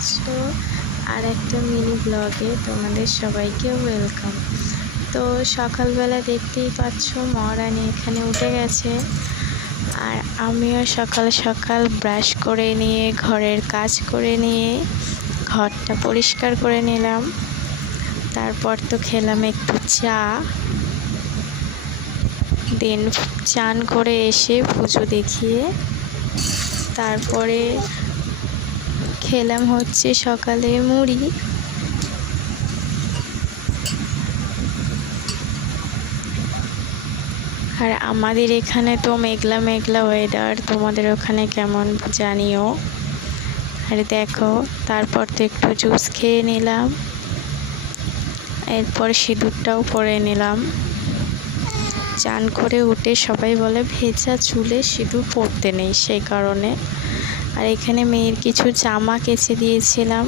আছো আর একটা মিনি ব্লগে তোমাদের সবাইকে ওয়েলকাম। তো সকালবেলা দেখতেই পাচ্ছ মহারানী এখানে উঠে গেছে, আর আমিও সকাল সকাল ব্রাশ করে নিয়ে ঘরের কাজ করে নিয়ে ঘরটা পরিষ্কার করে নিলাম। তারপর তো খেলাম একটু চা, দেন চান করে এসে পুজো দেখিয়ে তারপরে খেলাম হচ্ছে সকালে মুড়ি। আর আমাদের এখানে তো মেঘলা মেঘলা ওয়েদার, তোমাদের ওখানে কেমন জানিও। আর দেখো তারপর তো একটু জুস খেয়ে নিলাম, এরপর সিঁদুরটাও পরে নিলাম। চান করে উঠে সবাই বলে ভেজা চুলে সিঁদুর পরতে নেই, সেই কারণে। আর এখানে মেয়ের কিছু জামা কেচে দিয়েছিলাম।